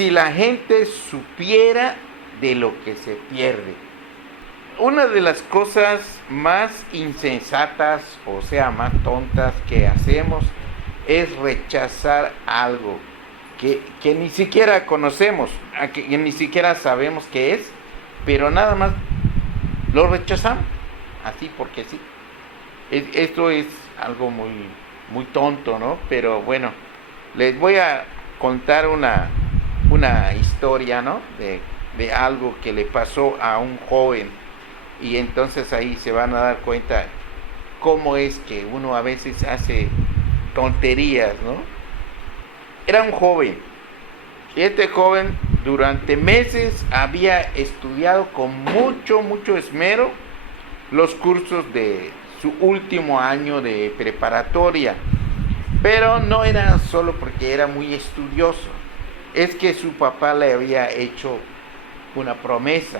si la gente supiera de lo que se pierde. Una de las cosas más insensatas, o sea, más tontas que hacemos, es rechazar algo que ni siquiera conocemos, que ni siquiera sabemos qué es, pero nada más lo rechazamos, así porque sí. Esto es algo muy, muy tonto, ¿no? Pero bueno, les voy a contar una historia, ¿no? De algo que le pasó a un joven, y entonces ahí se van a dar cuenta cómo es que uno a veces hace tonterías, ¿no? Era un joven, y este joven durante meses había estudiado con mucho esmero los cursos de su último año de preparatoria, pero no era solo porque era muy estudioso, es que su papá le había hecho una promesa.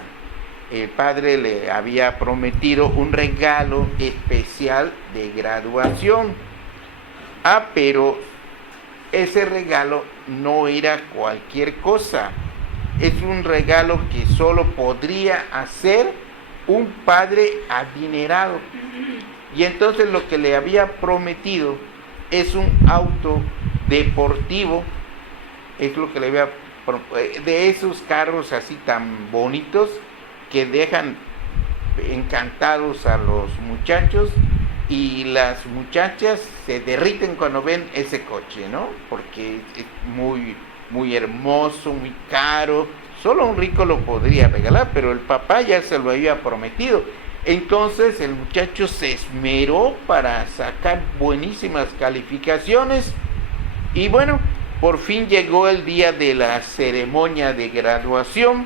El padre le había prometido un regalo especial de graduación. Pero ese regalo no era cualquier cosa. Es un regalo que solo podría hacer un padre adinerado. Y entonces lo que le había prometido es un auto deportivo. Es lo que le había de esos carros así tan bonitos que dejan encantados a los muchachos, y las muchachas se derriten cuando ven ese coche, ¿no? Porque es muy hermoso, muy caro. Solo un rico lo podría regalar, pero el papá ya se lo había prometido. Entonces el muchacho se esmeró para sacar buenísimas calificaciones, y bueno, por fin llegó el día de la ceremonia de graduación.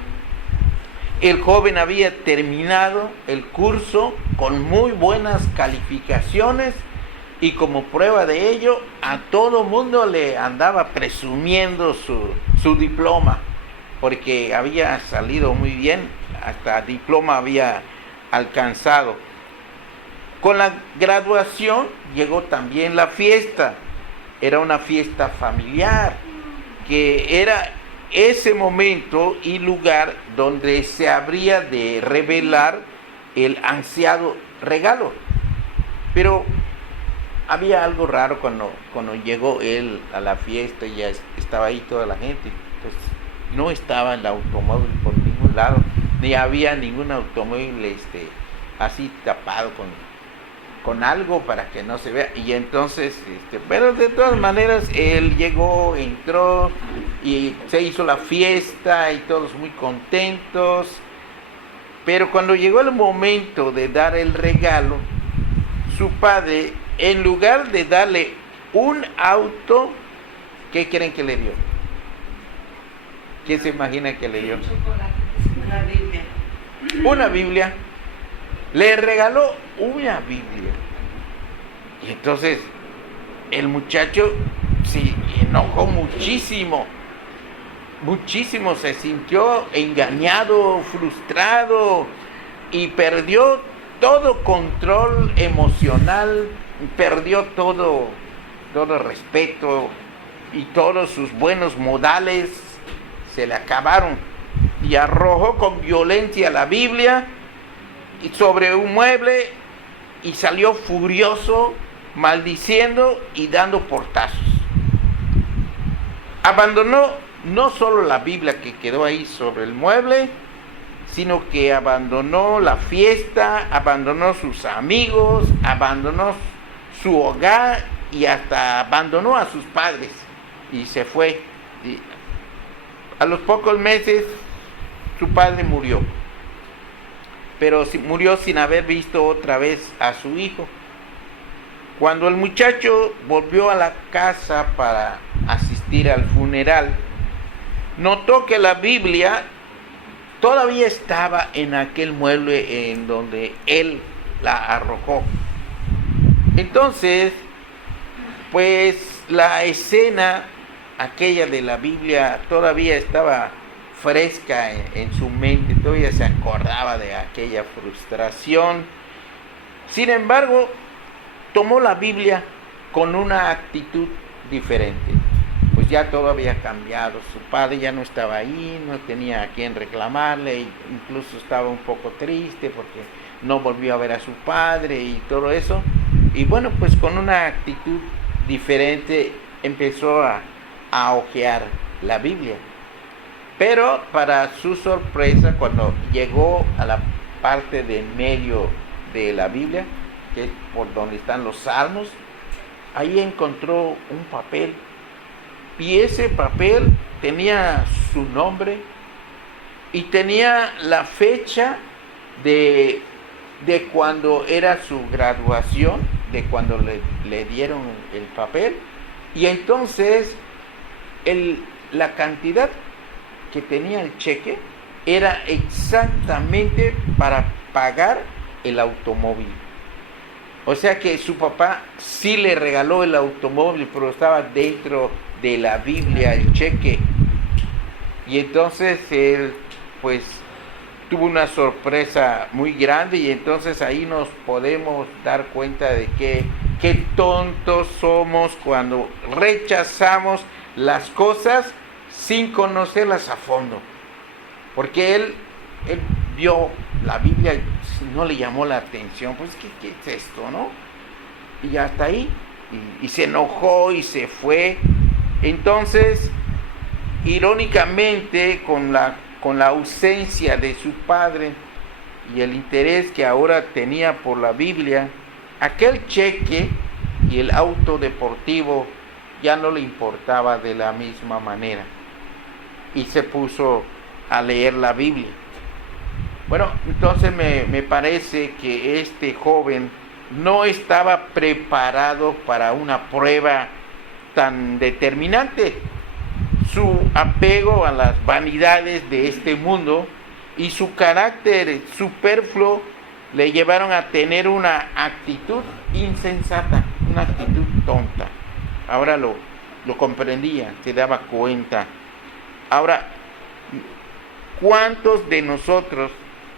El joven había terminado el curso con muy buenas calificaciones, y como prueba de ello, a todo mundo le andaba presumiendo su diploma, porque había salido muy bien, hasta diploma había alcanzado. Con la graduación llegó también la fiesta. Era una fiesta familiar, que era ese momento y lugar donde se habría de revelar el ansiado regalo. Pero había algo raro cuando llegó él a la fiesta, y ya estaba ahí toda la gente. Pues no estaba el automóvil por ningún lado, ni había ningún automóvil así tapado con algo para que no se vea. Y entonces, pero de todas maneras, él llegó, entró, y se hizo la fiesta, y todos muy contentos. Pero cuando llegó el momento de dar el regalo, su padre, en lugar de darle un auto, ¿qué creen que le dio? ¿Qué se imagina que le dio? Una Biblia. Una Biblia. Le regaló una Biblia. Y entonces el muchacho se enojó muchísimo, se sintió engañado, frustrado, y perdió todo control emocional, perdió todo respeto, y todos sus buenos modales se le acabaron, y arrojó con violencia la Biblia y sobre un mueble, y salió furioso, maldiciendo y dando portazos. Abandonó no solo la Biblia que quedó ahí sobre el mueble, sino que abandonó la fiesta, abandonó sus amigos, abandonó su hogar, y hasta abandonó a sus padres, y se fue. Y a los pocos meses su padre murió, pero murió sin haber visto otra vez a su hijo. Cuando el muchacho volvió a la casa para asistir al funeral, notó que la Biblia todavía estaba en aquel mueble en donde él la arrojó. Entonces, pues la escena aquella de la Biblia todavía estaba fresca en su mente, todavía se acordaba de aquella frustración. Sin embargo, tomó la Biblia con una actitud diferente. Pues ya todo había cambiado. Su padre ya no estaba ahí, no tenía a quien reclamarle, incluso estaba un poco triste porque no volvió a ver a su padre y todo eso. Y bueno, pues con una actitud diferente empezó a hojear la Biblia. Pero para su sorpresa, cuando llegó a la parte de medio de la Biblia, que es por donde están los salmos, ahí encontró un papel. Y ese papel tenía su nombre y tenía la fecha de cuando era su graduación, de cuando le dieron el papel. Y entonces la cantidad que tenía el cheque era exactamente para pagar el automóvil. O sea que su papá sí le regaló el automóvil, pero estaba dentro de la Biblia el cheque. Y entonces él pues tuvo una sorpresa muy grande, y entonces ahí nos podemos dar cuenta de qué tontos somos cuando rechazamos las cosas sin conocerlas a fondo. Porque él vio la Biblia y no le llamó la atención. Pues, ¿qué es esto, no? Y hasta ahí. Y se enojó y se fue. Entonces, irónicamente, con la ausencia de su padre y el interés que ahora tenía por la Biblia, aquel cheque y el auto deportivo ya no le importaba de la misma manera. Y se puso a leer la Biblia. Bueno, entonces me parece que este joven no estaba preparado para una prueba tan determinante. Su apego a las vanidades de este mundo y su carácter superfluo le llevaron a tener una actitud insensata, una actitud tonta. Ahora lo comprendía, se daba cuenta. Ahora, ¿cuántos de nosotros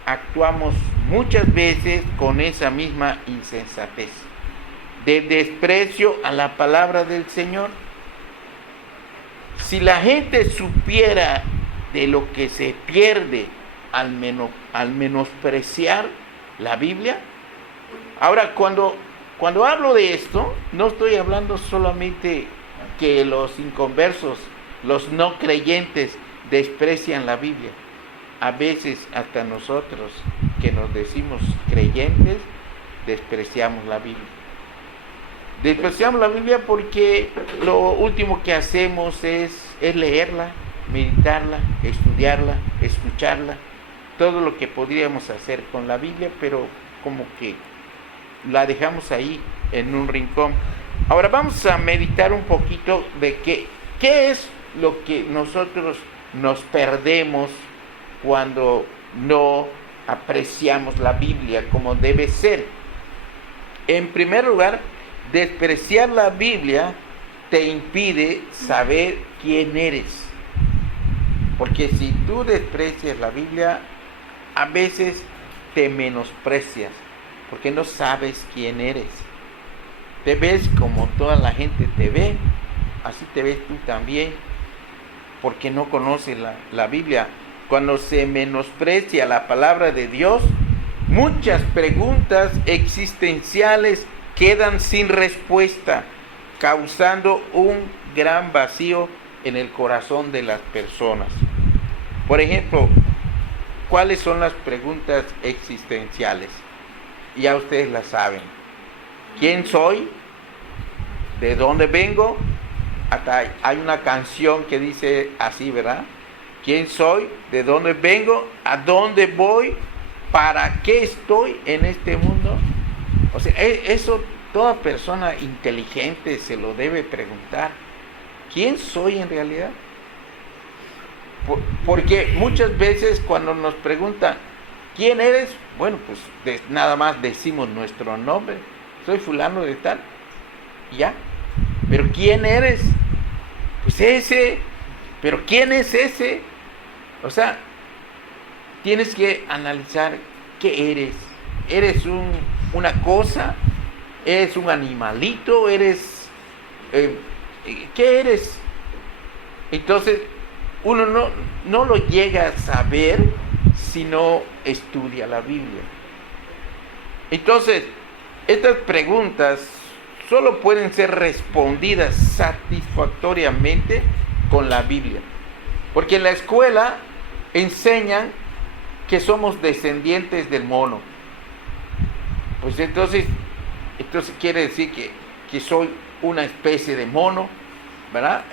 actuamos muchas veces con esa misma insensatez, de desprecio a la palabra del Señor? Si la gente supiera de lo que se pierde al menospreciar la Biblia. Ahora, cuando hablo de esto, no estoy hablando solamente que los inconversos, los no creyentes, desprecian la Biblia. A veces hasta nosotros, que nos decimos creyentes, despreciamos la Biblia. Despreciamos la Biblia porque lo último que hacemos es leerla, meditarla, estudiarla, escucharla, todo lo que podríamos hacer con la Biblia, pero como que la dejamos ahí en un rincón. Ahora vamos a meditar un poquito de qué es lo que nosotros nos perdemos cuando no apreciamos la Biblia como debe ser. En primer lugar, despreciar la Biblia te impide saber quién eres. Porque si tú desprecias la Biblia, a veces te menosprecias, porque no sabes quién eres. Te ves como toda la gente te ve, así te ves tú también, porque no conoces la Biblia. Cuando se menosprecia la palabra de Dios, muchas preguntas existenciales quedan sin respuesta, causando un gran vacío en el corazón de las personas. Por ejemplo, ¿cuáles son las preguntas existenciales? Ya ustedes las saben. ¿Quién soy? ¿De dónde vengo? Hasta hay una canción que dice así, ¿verdad? ¿Quién soy? ¿De dónde vengo? ¿A dónde voy? ¿Para qué estoy en este mundo? O sea, eso toda persona inteligente se lo debe preguntar. ¿Quién soy en realidad? Porque muchas veces cuando nos preguntan ¿quién eres? Bueno, pues nada más decimos nuestro nombre. Soy fulano de tal. Ya. ¿Pero quién eres? Pues ese. ¿Pero quién es ese? O sea, tienes que analizar qué eres. ¿Eres una cosa? ¿Eres un animalito? ¿Eres qué eres? Entonces, uno no lo llega a saber si no estudia la Biblia. Entonces, estas preguntas solo pueden ser respondidas satisfactoriamente con la Biblia. Porque en la escuela enseñan que somos descendientes del mono. Pues entonces quiere decir que soy una especie de mono, ¿verdad?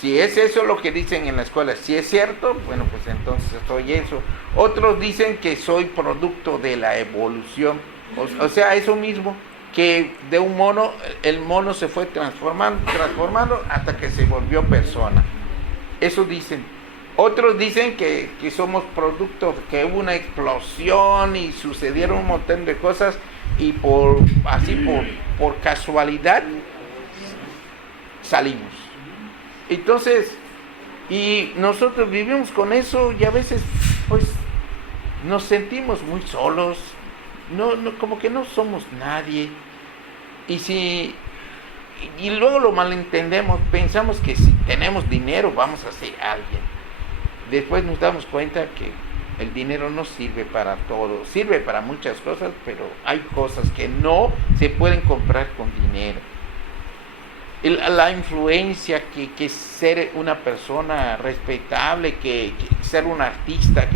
Si es eso lo que dicen en la escuela, si es cierto, bueno, pues entonces soy eso. Otros dicen que soy producto de la evolución, o sea, eso mismo, que de un mono, el mono se fue transformando hasta que se volvió persona. Eso dicen. Otros dicen que somos producto, que hubo una explosión y sucedieron un montón de cosas y por casualidad salimos. Entonces, y nosotros vivimos con eso y a veces pues nos sentimos muy solos, como que no somos nadie. Y luego lo malentendemos, pensamos que si tenemos dinero vamos a ser alguien. Después nos damos cuenta que el dinero no sirve para todo, sirve para muchas cosas, pero hay cosas que no se pueden comprar con dinero. La influencia que es ser una persona respetable, que ser un artista,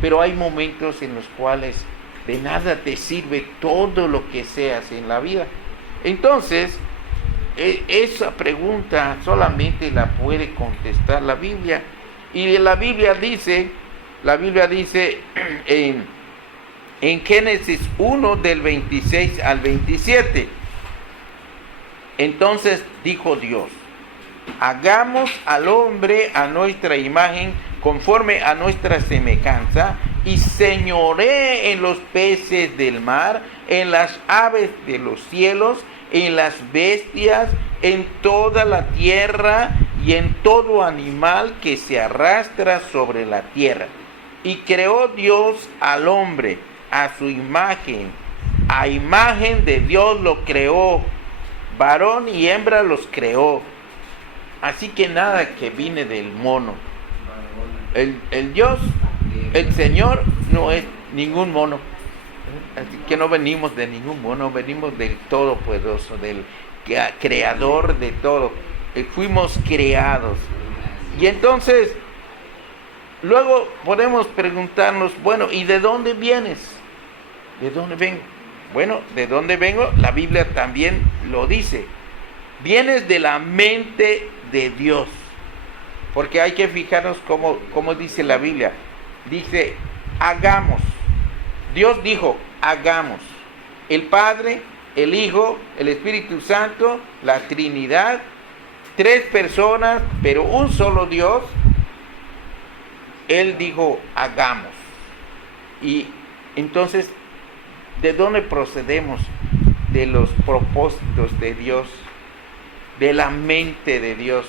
pero hay momentos en los cuales de nada te sirve todo lo que seas en la vida. Entonces, esa pregunta solamente la puede contestar la Biblia. Y la Biblia dice en Génesis 1 del 26 al 27. Entonces dijo Dios: hagamos al hombre a nuestra imagen, conforme a nuestra semejanza, y señoree en los peces del mar, en las aves de los cielos, en las bestias, en toda la tierra y en todo animal que se arrastra sobre la tierra. Y creó Dios al hombre a su imagen, a imagen de Dios lo creó, varón y hembra los creó. Así que nada que viene del mono. El Dios, el Señor, no es ningún mono. Así que no venimos de ningún mono, venimos del Todopoderoso, del Creador de todo. Fuimos creados. Y entonces, luego podemos preguntarnos, bueno, ¿y de dónde vienes? ¿De dónde vengo? Bueno, ¿de dónde vengo? La Biblia también lo dice. Vienes de la mente de Dios. Porque hay que fijarnos cómo dice la Biblia. Dice, hagamos. Dios dijo, hagamos. El Padre, el Hijo, el Espíritu Santo, la Trinidad, 3 personas, pero un solo Dios. Él dijo, hagamos. Y entonces, ¿de dónde procedemos? De los propósitos de Dios, de la mente de Dios.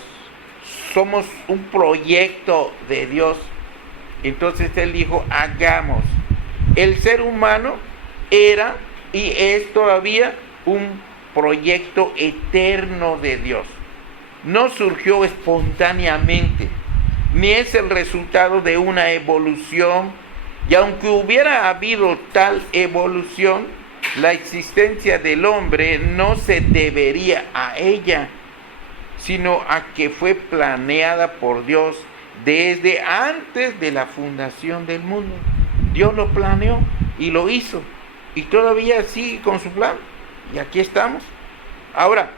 Somos un proyecto de Dios. Entonces Él dijo, hagamos. El ser humano era y es todavía un proyecto eterno de Dios. No surgió espontáneamente, ni es el resultado de una evolución. Y aunque hubiera habido tal evolución, la existencia del hombre no se debería a ella, sino a que fue planeada por Dios desde antes de la fundación del mundo. Dios lo planeó y lo hizo, y todavía sigue con su plan, y aquí estamos. Ahora,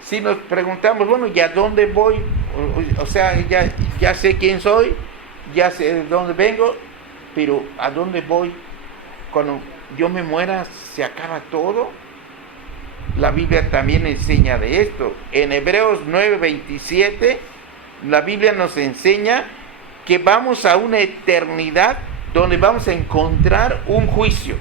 si nos preguntamos, bueno, ¿y a dónde voy? O sea, ya sé quién soy, ya sé de dónde vengo, pero ¿a dónde voy? Cuando yo me muera, ¿se acaba todo? La Biblia también enseña de esto. En Hebreos 9:27, la Biblia nos enseña que vamos a una eternidad donde vamos a encontrar un juicio.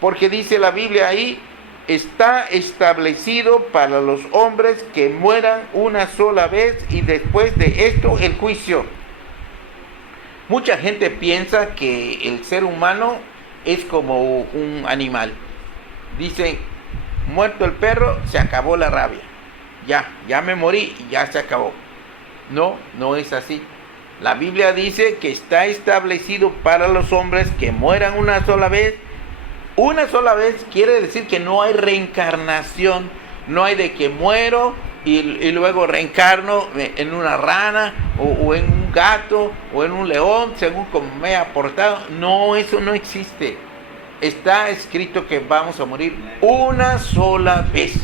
Porque dice la Biblia ahí, está establecido para los hombres que mueran una sola vez y después de esto el juicio. Mucha gente piensa que el ser humano es como un animal. Dicen, muerto el perro, se acabó la rabia. ya me morí y ya se acabó. No, no es así. La Biblia dice que está establecido para los hombres que mueran una sola vez. Una sola vez quiere decir que no hay reencarnación, no hay de que muero y luego reencarno en una rana o en un gato o en un león, según como me he aportado. No, eso no existe. Está escrito que vamos a morir una sola vez.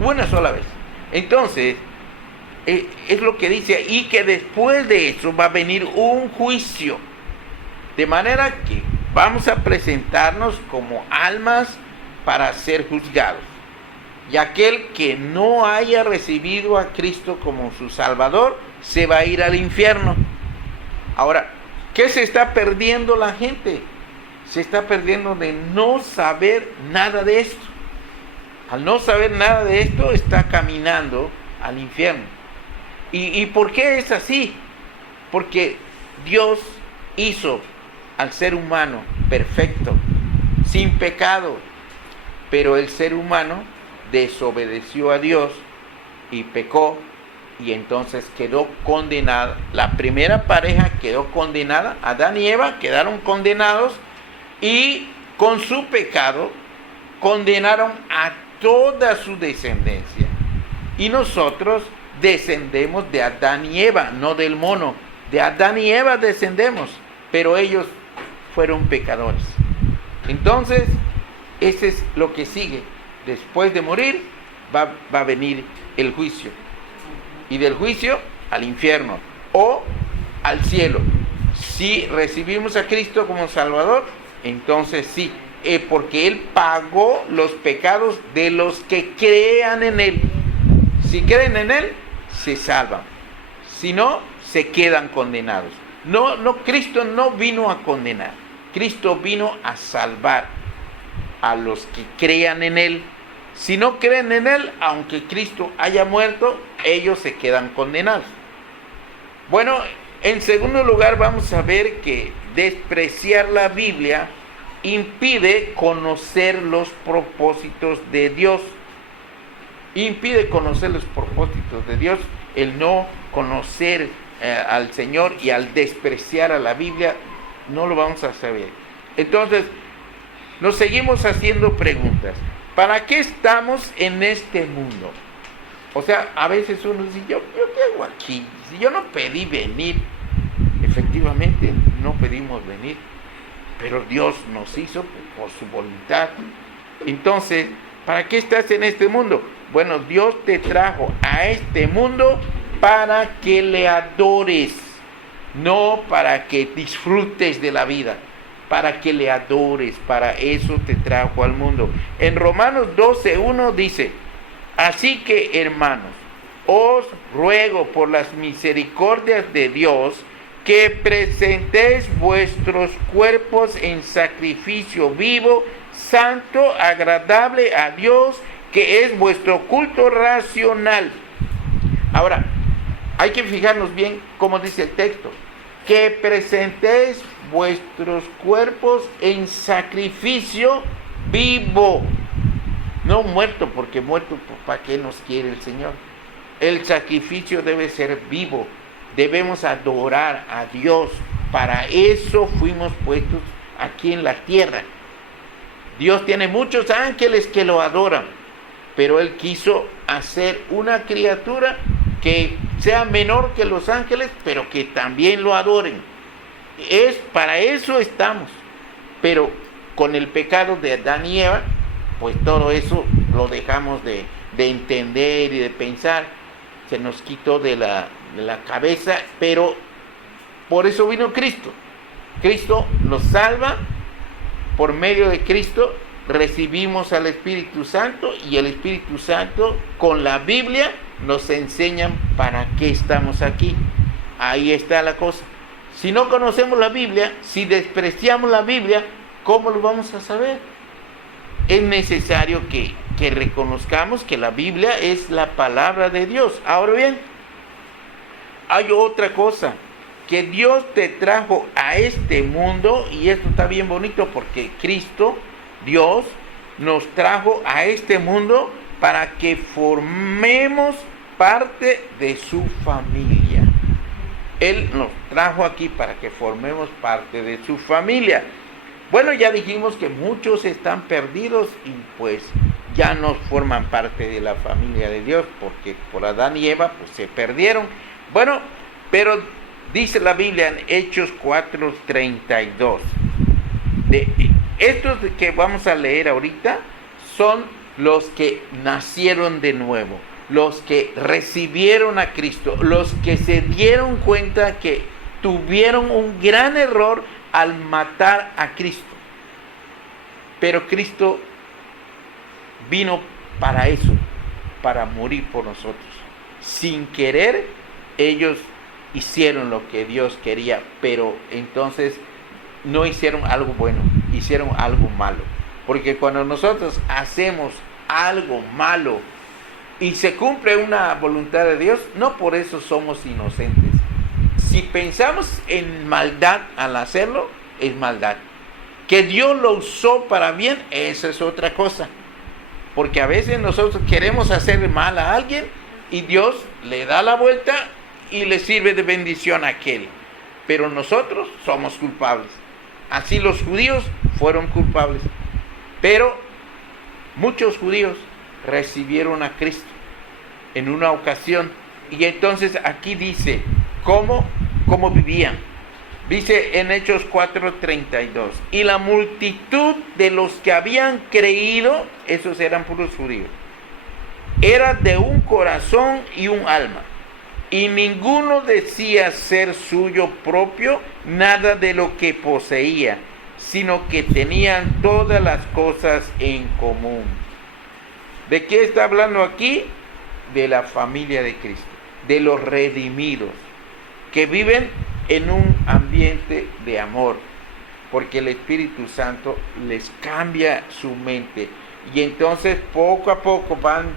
Una sola vez. Entonces, es lo que dice, y que después de eso va a venir un juicio. De manera que vamos a presentarnos como almas para ser juzgados. Y aquel que no haya recibido a Cristo como su Salvador, se va a ir al infierno. Ahora, ¿qué se está perdiendo la gente? Se está perdiendo de no saber nada de esto. Al no saber nada de esto, está caminando al infierno. ¿Y por qué es así? Porque Dios hizo al ser humano perfecto, sin pecado, pero el ser humano desobedeció a Dios y pecó, y entonces quedó condenada. La primera pareja quedó condenada, Adán y Eva quedaron condenados, y con su pecado condenaron a toda su descendencia. Y nosotros descendemos de Adán y Eva, no del mono. De Adán y Eva descendemos, pero ellos fueron pecadores. Entonces, ese es lo que sigue. Después de morir, va a venir el juicio. Y del juicio al infierno o al cielo. Si recibimos a Cristo como Salvador, entonces sí, porque Él pagó los pecados de los que crean en Él. Si creen en Él, se salvan. Si no, se quedan condenados. No, Cristo no vino a condenar. Cristo vino a salvar a los que crean en Él. Si no creen en Él, aunque Cristo haya muerto, ellos se quedan condenados. Bueno, en segundo lugar vamos a ver que despreciar la Biblia impide conocer los propósitos de Dios. Impide conocer los propósitos de Dios, el no conocer al Señor, y al despreciar a la Biblia no lo vamos a saber. Entonces, nos seguimos haciendo preguntas. ¿Para qué estamos en este mundo? O sea, a veces uno dice, ¿yo qué hago aquí? Si yo no pedí venir. Efectivamente, no pedimos venir, pero Dios nos hizo por su voluntad. Entonces, ¿para qué estás en este mundo? Bueno, Dios te trajo a este mundo para que le adores, no para que disfrutes de la vida, para que le adores. Para eso te trajo al mundo. En Romanos 12:1 dice, así que, hermanos, os ruego por las misericordias de Dios que presentéis vuestros cuerpos en sacrificio vivo, santo, agradable a Dios, que es vuestro culto racional. Ahora, hay que fijarnos bien cómo dice el texto. Que presentéis vuestros cuerpos en sacrificio vivo. No muerto, porque muerto, ¿para qué nos quiere el Señor? El sacrificio debe ser vivo. Debemos adorar a Dios. Para eso fuimos puestos aquí en la tierra. Dios tiene muchos ángeles que lo adoran, pero Él quiso hacer una criatura que sea menor que los ángeles, pero que también lo adoren. Para eso estamos. Pero con el pecado de Adán y Eva, pues todo eso lo dejamos de entender y de pensar. Se nos quitó de la cabeza, pero por eso vino Cristo. Cristo nos salva. Por medio de Cristo recibimos al Espíritu Santo, y el Espíritu Santo con la Biblia nos enseñan para qué estamos aquí. Ahí está la cosa. Si no conocemos la Biblia, si despreciamos la Biblia, ¿cómo lo vamos a saber? Es necesario que reconozcamos que la Biblia es la palabra de Dios. Ahora bien, hay otra cosa, que Dios te trajo a este mundo, y esto está bien bonito porque Cristo, Dios, nos trajo a este mundo para que formemos parte de su familia. Él nos trajo aquí para que formemos parte de su familia. Bueno, ya dijimos que muchos están perdidos y pues ya no forman parte de la familia de Dios, porque por Adán y Eva pues se perdieron. Bueno, pero dice la Biblia en Hechos 4:32. Estos que vamos a leer ahorita son los que nacieron de nuevo, los que recibieron a Cristo, los que se dieron cuenta que tuvieron un gran error al matar a Cristo. Pero Cristo vino para eso, para morir por nosotros. Sin querer, ellos hicieron lo que Dios quería, pero entonces no hicieron algo bueno, hicieron algo malo. Porque cuando nosotros hacemos algo malo y se cumple una voluntad de Dios, no por eso somos inocentes. Si pensamos en maldad al hacerlo, es maldad. Que Dios lo usó para bien, esa es otra cosa. Porque a veces nosotros queremos hacer mal a alguien y Dios le da la vuelta y le sirve de bendición a aquel. Pero nosotros somos culpables. Así los judíos fueron culpables. Pero muchos judíos recibieron a Cristo en una ocasión. Y entonces aquí dice, ¿cómo vivían? Dice en Hechos 4:32, y la multitud de los que habían creído, esos eran puros judíos, era de un corazón y un alma, y ninguno decía ser suyo propio nada de lo que poseía, sino que tenían todas las cosas en común. ¿De qué está hablando aquí? De la familia de Cristo, de los redimidos, que viven en un ambiente de amor, porque el Espíritu Santo les cambia su mente, y entonces poco a poco van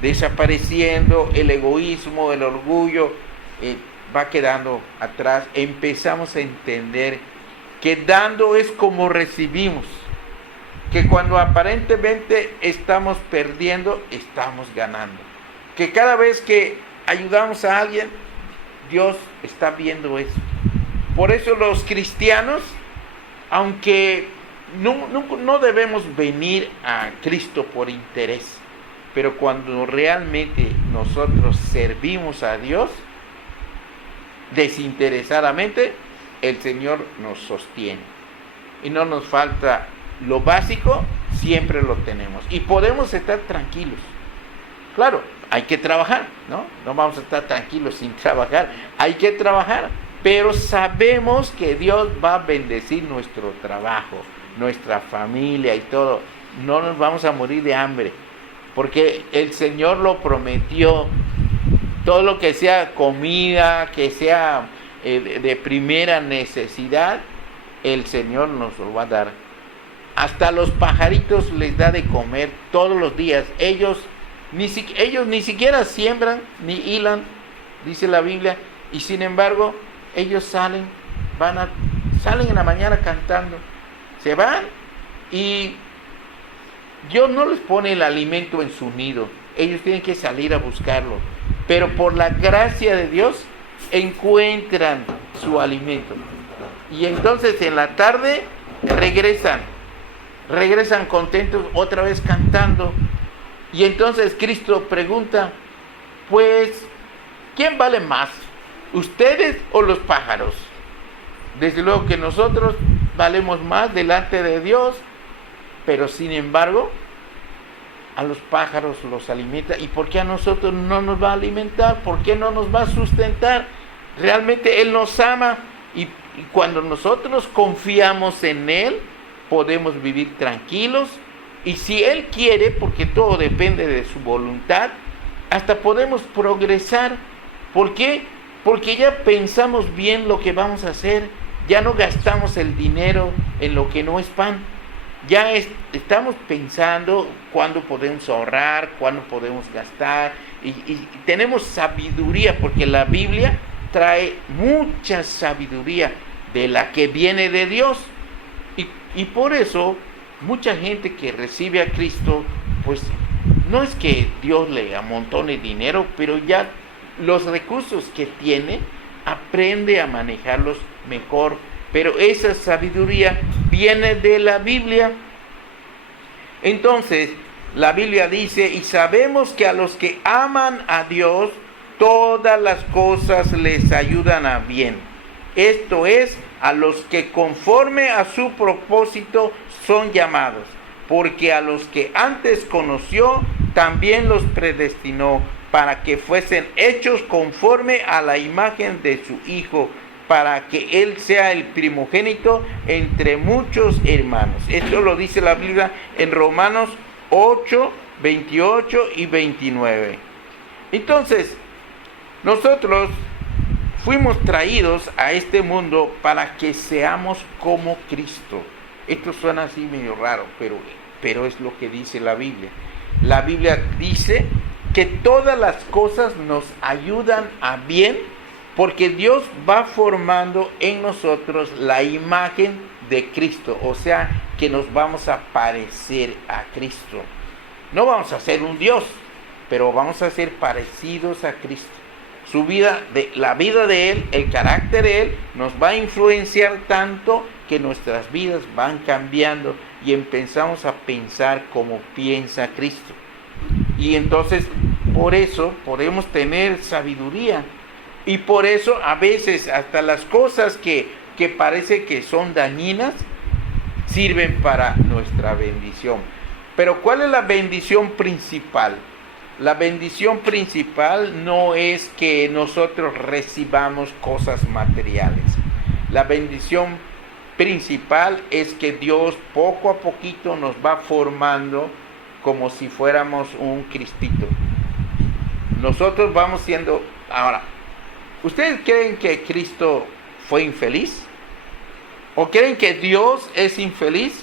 desapareciendo el egoísmo, el orgullo, va quedando atrás. Empezamos a entender que dando es como recibimos, que cuando aparentemente estamos perdiendo, estamos ganando, que cada vez que ayudamos a alguien, Dios está viendo eso. Por eso los cristianos, aunque no debemos venir a Cristo por interés, pero cuando realmente nosotros servimos a Dios desinteresadamente, el Señor nos sostiene y no nos falta lo básico, siempre lo tenemos y podemos estar tranquilos. Claro, hay que trabajar, ¿no? No vamos a estar tranquilos sin trabajar, hay que trabajar, pero sabemos que Dios va a bendecir nuestro trabajo, nuestra familia y todo. No nos vamos a morir de hambre, porque el Señor lo prometió. Todo lo que sea comida, que sea de primera necesidad, el Señor nos lo va a dar. Hasta los pajaritos les da de comer todos los días. Ellos ni siquiera siembran ni hilan, dice la Biblia, y sin embargo ellos salen en la mañana cantando, se van y Dios no les pone el alimento en su nido, ellos tienen que salir a buscarlo, pero por la gracia de Dios encuentran su alimento, y entonces en la tarde regresan contentos otra vez cantando. Y entonces Cristo pregunta, pues, ¿quién vale más? ¿Ustedes o los pájaros? Desde luego que nosotros valemos más delante de Dios, pero sin embargo, a los pájaros los alimenta. ¿Y por qué a nosotros no nos va a alimentar? ¿Por qué no nos va a sustentar? Realmente Él nos ama y cuando nosotros confiamos en Él, podemos vivir tranquilos. Y si Él quiere, porque todo depende de su voluntad, hasta podemos progresar. ¿Por qué? Porque ya pensamos bien lo que vamos a hacer, ya no gastamos el dinero en lo que no es pan. Ya estamos pensando cuándo podemos ahorrar, cuándo podemos gastar, y tenemos sabiduría, porque la Biblia trae mucha sabiduría de la que viene de Dios. Y por eso mucha gente que recibe a Cristo, pues no es que Dios le amontone dinero, pero ya los recursos que tiene, aprende a manejarlos mejor. Pero esa sabiduría viene de la Biblia. Entonces, la Biblia dice, y sabemos que a los que aman a Dios, todas las cosas les ayudan a bien. Esto es, a los que conforme a su propósito son llamados. Porque a los que antes conoció, también los predestinó para que fuesen hechos conforme a la imagen de su Hijo, para que Él sea el primogénito entre muchos hermanos. Esto lo dice la Biblia en Romanos 8, 28 y 29. Entonces, nosotros fuimos traídos a este mundo para que seamos como Cristo. Esto suena así medio raro, pero es lo que dice la Biblia. La Biblia dice que todas las cosas nos ayudan a bien, porque Dios va formando en nosotros la imagen de Cristo, o sea, que nos vamos a parecer a Cristo. No vamos a ser un Dios, pero vamos a ser parecidos a Cristo. La vida de Él, el carácter de Él, nos va a influenciar tanto que nuestras vidas van cambiando y empezamos a pensar como piensa Cristo. Y entonces, por eso podemos tener sabiduría. Y por eso a veces hasta las cosas que parece que son dañinas, sirven para nuestra bendición. Pero ¿cuál es la bendición principal? La bendición principal no es que nosotros recibamos cosas materiales. La bendición principal es que Dios poco a poquito nos va formando como si fuéramos un Cristito. Nosotros vamos siendo... Ahora, ¿ustedes creen que Cristo fue infeliz? ¿O creen que Dios es infeliz?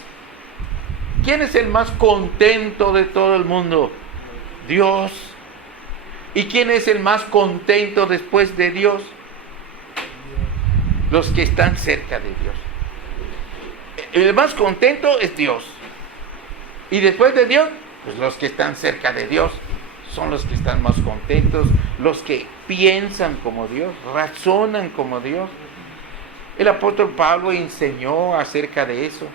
¿Quién es el más contento de todo el mundo? Dios. ¿Y quién es el más contento después de Dios? Los que están cerca de Dios. El más contento es Dios. Y después de Dios, pues los que están cerca de Dios son los que están más contentos, los que piensan como Dios, razonan como Dios. El apóstol Pablo enseñó acerca de eso,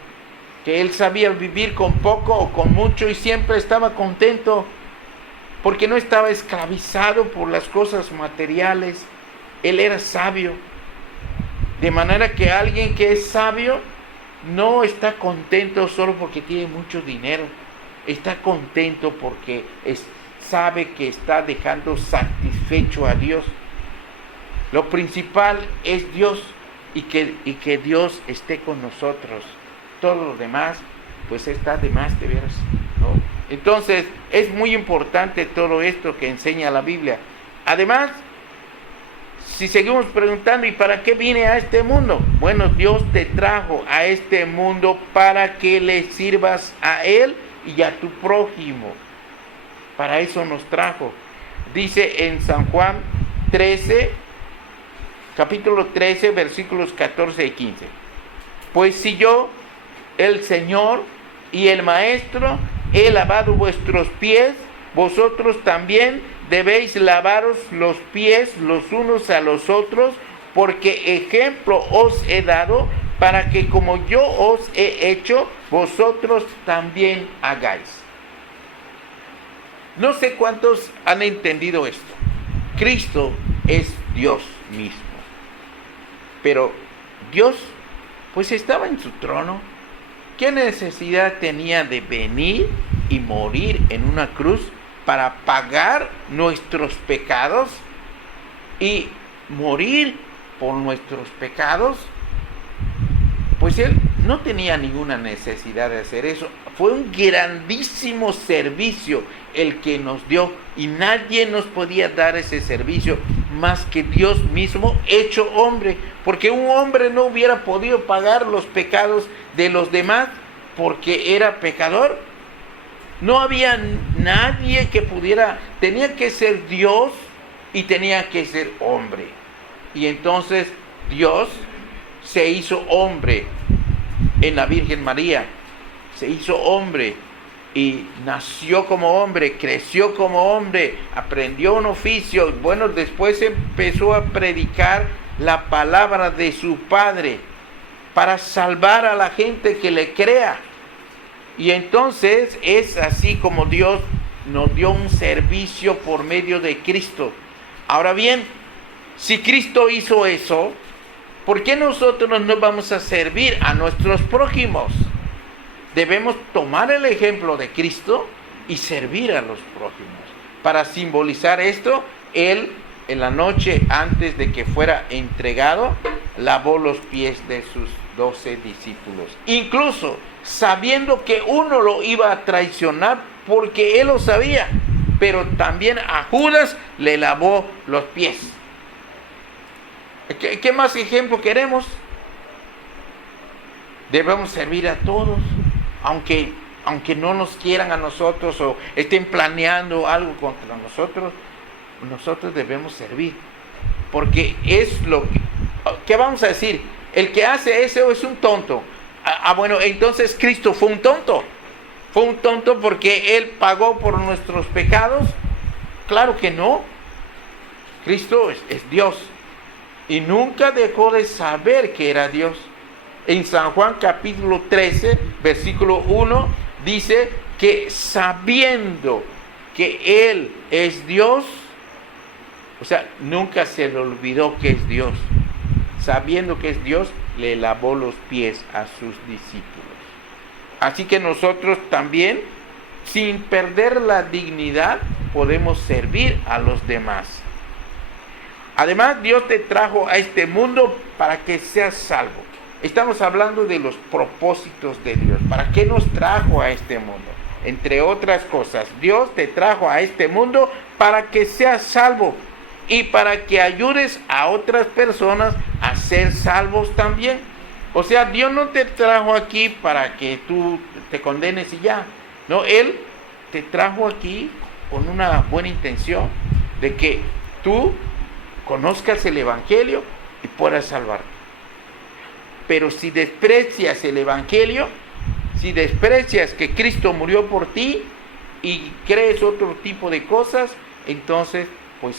que él sabía vivir con poco o con mucho y siempre estaba contento, porque no estaba esclavizado por las cosas materiales. Él era sabio, de manera que alguien que es sabio no está contento solo porque tiene mucho dinero, está contento porque sabe que está dejando satisfecho a Dios. Lo principal es Dios y que Dios esté con nosotros. Todo lo demás, pues está de más, de veras, ¿no? Entonces, es muy importante todo esto que enseña la Biblia. Además, si seguimos preguntando, ¿y para qué vine a este mundo? Bueno, Dios te trajo a este mundo para que le sirvas a Él y a tu prójimo. Para eso nos trajo. Dice en San Juan 13, capítulo 13, versículos 14 y 15. Pues si yo, el Señor y el Maestro, he lavado vuestros pies, vosotros también debéis lavaros los pies los unos a los otros, porque ejemplo os he dado, para que como yo os he hecho, vosotros también hagáis. No sé cuántos han entendido esto. Cristo es Dios mismo. Pero Dios, pues estaba en su trono. ¿Qué necesidad tenía de venir y morir en una cruz para pagar nuestros pecados y morir por nuestros pecados? Pues Él no tenía ninguna necesidad de hacer eso. Fue un grandísimo servicio el que nos dio, y nadie nos podía dar ese servicio más que Dios mismo hecho hombre, porque un hombre no hubiera podido pagar los pecados de los demás porque era pecador. No había nadie que pudiera, tenía que ser Dios y tenía que ser hombre. Y entonces Dios se hizo hombre en la Virgen María, se hizo hombre y nació como hombre, creció como hombre, aprendió un oficio. Bueno, después empezó a predicar la palabra de su Padre para salvar a la gente que le crea. Y entonces es así como Dios nos dio un servicio por medio de Cristo. Ahora bien, si Cristo hizo eso, ¿por qué nosotros no vamos a servir a nuestros prójimos? Debemos tomar el ejemplo de Cristo y servir a los prójimos. Para simbolizar esto, Él, en la noche antes de que fuera entregado, lavó los pies de sus 12 discípulos. Incluso sabiendo que uno lo iba a traicionar, porque Él lo sabía, pero también a Judas le lavó los pies. ¿Qué más ejemplo queremos? Debemos servir a todos, aunque no nos quieran a nosotros o estén planeando algo contra nosotros. Nosotros debemos servir, porque es lo que... ¿Qué vamos a decir? El que hace eso es un tonto. Bueno, entonces Cristo fue un tonto. ¿Fue un tonto porque Él pagó por nuestros pecados? Claro que no. Cristo es Dios y nunca dejó de saber que era Dios. En San Juan capítulo 13, versículo 1, dice que sabiendo que Él es Dios, o sea, nunca se le olvidó que es Dios. Sabiendo que es Dios, le lavó los pies a sus discípulos. Así que nosotros también, sin perder la dignidad, podemos servir a los demás. Además, Dios te trajo a este mundo para que seas salvo. Estamos hablando de los propósitos de Dios. ¿Para qué nos trajo a este mundo? Entre otras cosas, Dios te trajo a este mundo para que seas salvo y para que ayudes a otras personas a ser salvos también. O sea, Dios no te trajo aquí para que tú te condenes y ya. No, Él te trajo aquí con una buena intención de que tú conozcas el Evangelio y puedas salvarte. Pero si desprecias el Evangelio, si desprecias que Cristo murió por ti y crees otro tipo de cosas, entonces pues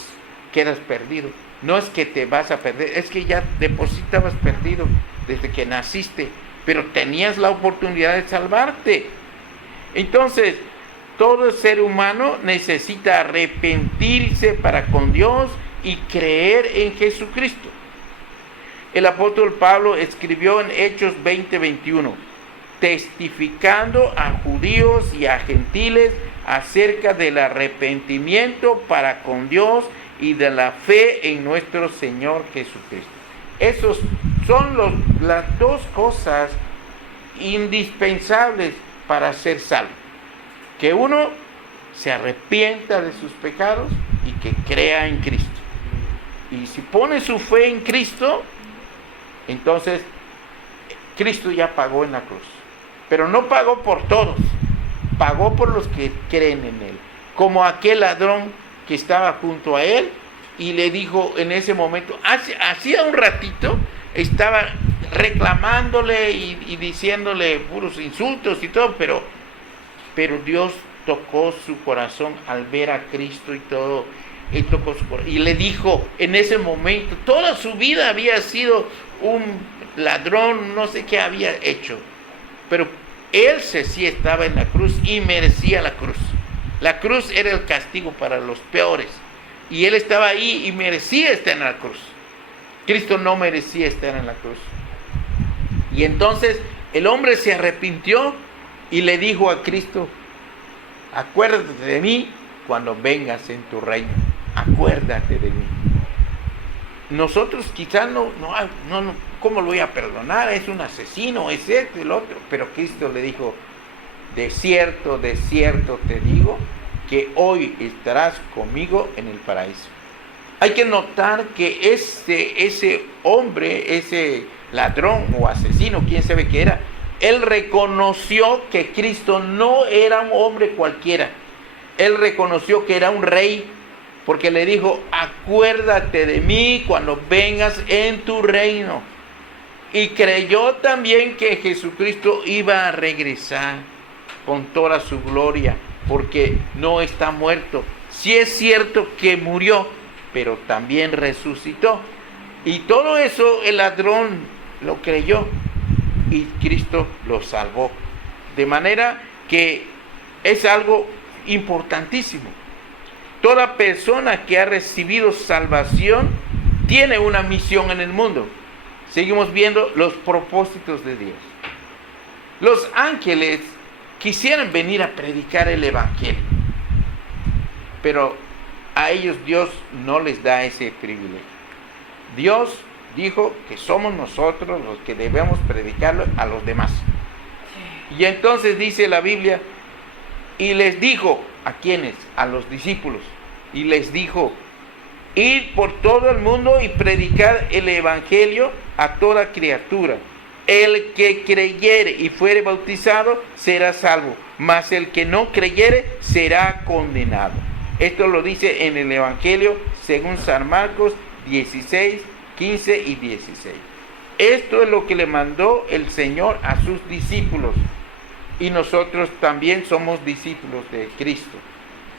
quedas perdido. No es que te vas a perder, es que ya de por sí estabas perdido desde que naciste, pero tenías la oportunidad de salvarte. Entonces, todo ser humano necesita arrepentirse para con Dios y creer en Jesucristo. El apóstol Pablo escribió en Hechos 20:21, testificando a judíos y a gentiles acerca del arrepentimiento para con Dios y de la fe en nuestro Señor Jesucristo. Esos son las dos cosas indispensables para ser salvo. Que uno se arrepienta de sus pecados y que crea en Cristo. Y si pone su fe en Cristo, entonces Cristo ya pagó en la cruz. Pero no pagó por todos, pagó por los que creen en Él. Como aquel ladrón que estaba junto a Él y le dijo en ese momento, hacía un ratito, estaba reclamándole y diciéndole puros insultos y todo, pero Dios tocó su corazón al ver a Cristo y todo. Él tocó su corazón y le dijo en ese momento, toda su vida había sido un ladrón, no sé qué había hecho, pero él sí estaba en la cruz y merecía la cruz. La cruz era el castigo para los peores y él estaba ahí y merecía estar en la cruz. Cristo no merecía estar en la cruz. Y entonces el hombre se arrepintió y le dijo a Cristo, acuérdate de mí cuando vengas en tu reino. Acuérdate de mí. Nosotros quizás no, ¿cómo lo voy a perdonar? Es un asesino, es esto y el otro. Pero Cristo le dijo, de cierto te digo, que hoy estarás conmigo en el paraíso. Hay que notar que ese hombre, ese ladrón o asesino, quién sabe qué era, él reconoció que Cristo no era un hombre cualquiera. Él reconoció que era un rey, porque le dijo, acuérdate de mí cuando vengas en tu reino. Y creyó también que Jesucristo iba a regresar. con toda su gloria, porque no está muerto. Sí es cierto que murió, pero también resucitó. Y todo eso el ladrón lo creyó y Cristo lo salvó. De manera que es algo importantísimo. Toda persona que ha recibido salvación tiene una misión en el mundo. Seguimos viendo los propósitos de Dios. Los ángeles quisieran venir a predicar el evangelio, pero a ellos Dios no les da ese privilegio. Dios dijo que somos nosotros los que debemos predicarlo a los demás. Y entonces dice la Biblia, y les dijo, ¿a quiénes? A los discípulos. Y les dijo, id por todo el mundo y predicad el evangelio a toda criatura. El que creyere y fuere bautizado será salvo, mas el que no creyere será condenado. Esto lo dice en el evangelio según San Marcos 16, 15 y 16. Esto es lo que le mandó el Señor a sus discípulos. Y nosotros también somos discípulos de Cristo.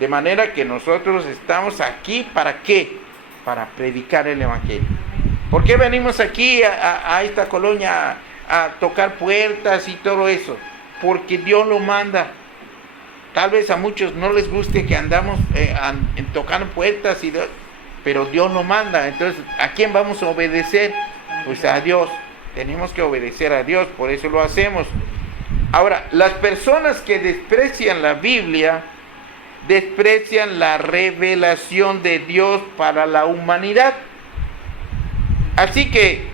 De manera que nosotros estamos aquí, ¿para qué? Para predicar el evangelio. ¿Por qué venimos aquí a esta colonia a tocar puertas y todo eso? Porque Dios lo manda. Tal vez a muchos no les guste que andamos tocando puertas, pero Dios lo manda. Entonces, ¿a quién vamos a obedecer? Pues a Dios. Tenemos que obedecer a Dios, por eso lo hacemos. Ahora, las personas que desprecian la Biblia, desprecian la revelación de Dios para la humanidad. Así que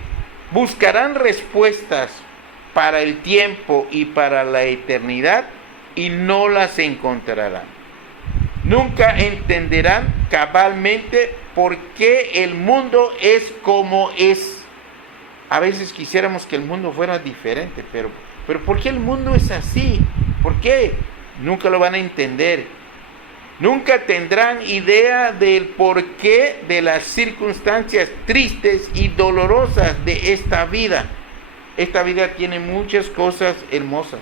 buscarán respuestas para el tiempo y para la eternidad y no las encontrarán. Nunca entenderán cabalmente por qué el mundo es como es. A veces quisiéramos que el mundo fuera diferente, pero ¿por qué el mundo es así? ¿Por qué? Nunca lo van a entender. Nunca tendrán idea del porqué de las circunstancias tristes y dolorosas de esta vida. Esta vida tiene muchas cosas hermosas,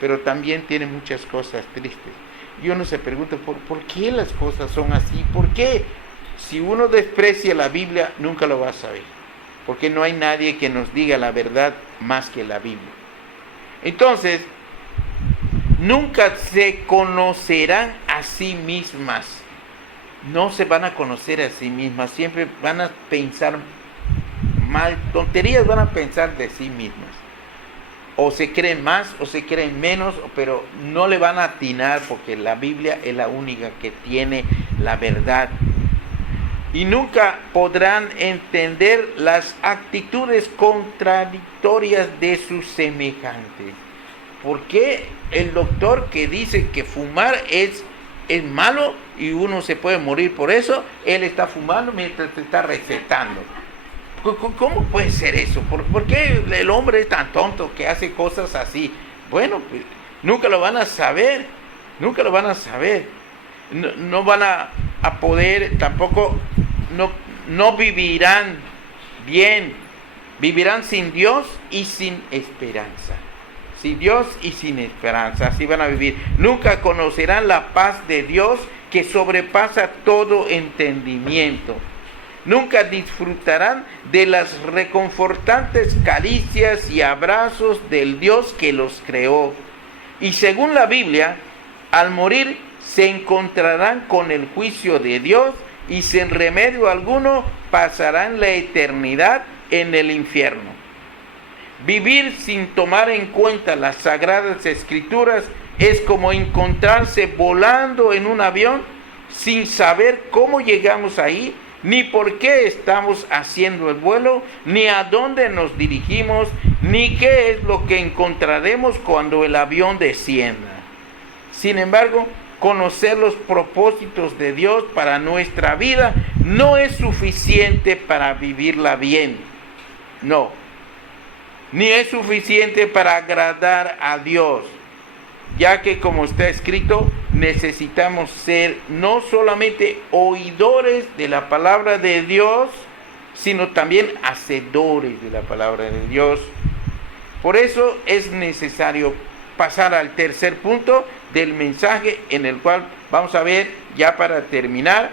pero también tiene muchas cosas tristes. Y uno se pregunta, ¿por qué las cosas son así? ¿Por qué? Si uno desprecia la Biblia, nunca lo va a saber. Porque no hay nadie que nos diga la verdad más que la Biblia. Entonces, nunca se conocerán a sí mismas. No se van a conocer a sí mismas. Siempre van a pensar mal, tonterías van a pensar de sí mismas. O se creen más o se creen menos, pero no le van a atinar porque la Biblia es la única que tiene la verdad. Y nunca podrán entender las actitudes contradictorias de sus semejantes. ¿Por qué el doctor que dice que fumar es malo y uno se puede morir por eso, él está fumando mientras te está recetando? ¿Cómo puede ser eso? ¿Por qué el hombre es tan tonto que hace cosas así? Bueno, pues, nunca lo van a saber, nunca lo van a saber. No van a poder, tampoco, no vivirán bien, vivirán sin Dios y sin esperanza. Sin Dios y sin esperanza, así van a vivir. Nunca conocerán la paz de Dios que sobrepasa todo entendimiento. Nunca disfrutarán de las reconfortantes caricias y abrazos del Dios que los creó. Y según la Biblia, al morir se encontrarán con el juicio de Dios y sin remedio alguno pasarán la eternidad en el infierno. Vivir sin tomar en cuenta las sagradas escrituras es como encontrarse volando en un avión sin saber cómo llegamos ahí, ni por qué estamos haciendo el vuelo, ni a dónde nos dirigimos, ni qué es lo que encontraremos cuando el avión descienda. Sin embargo, conocer los propósitos de Dios para nuestra vida no es suficiente para vivirla bien. No. Ni es suficiente para agradar a Dios, ya que como está escrito, necesitamos ser no solamente oidores de la palabra de Dios, sino también hacedores de la palabra de Dios. Por eso es necesario pasar al tercer punto del mensaje, en el cual vamos a ver, ya para terminar,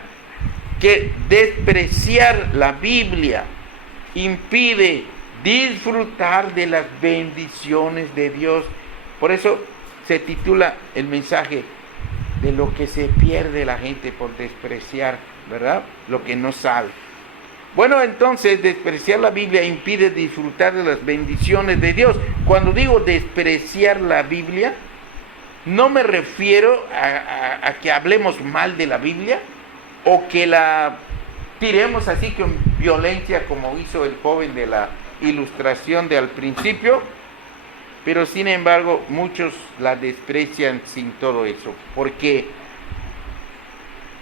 que despreciar la Biblia impide disfrutar de las bendiciones de Dios. Por eso se titula el mensaje, de lo que se pierde la gente por despreciar, ¿verdad?, lo que no sabe. Bueno, entonces, despreciar la Biblia impide disfrutar de las bendiciones de Dios. Cuando digo despreciar la Biblia, no me refiero a que hablemos mal de la Biblia o que la tiremos así con violencia como hizo el joven de la ilustración de al principio, pero sin embargo muchos la desprecian sin todo eso, porque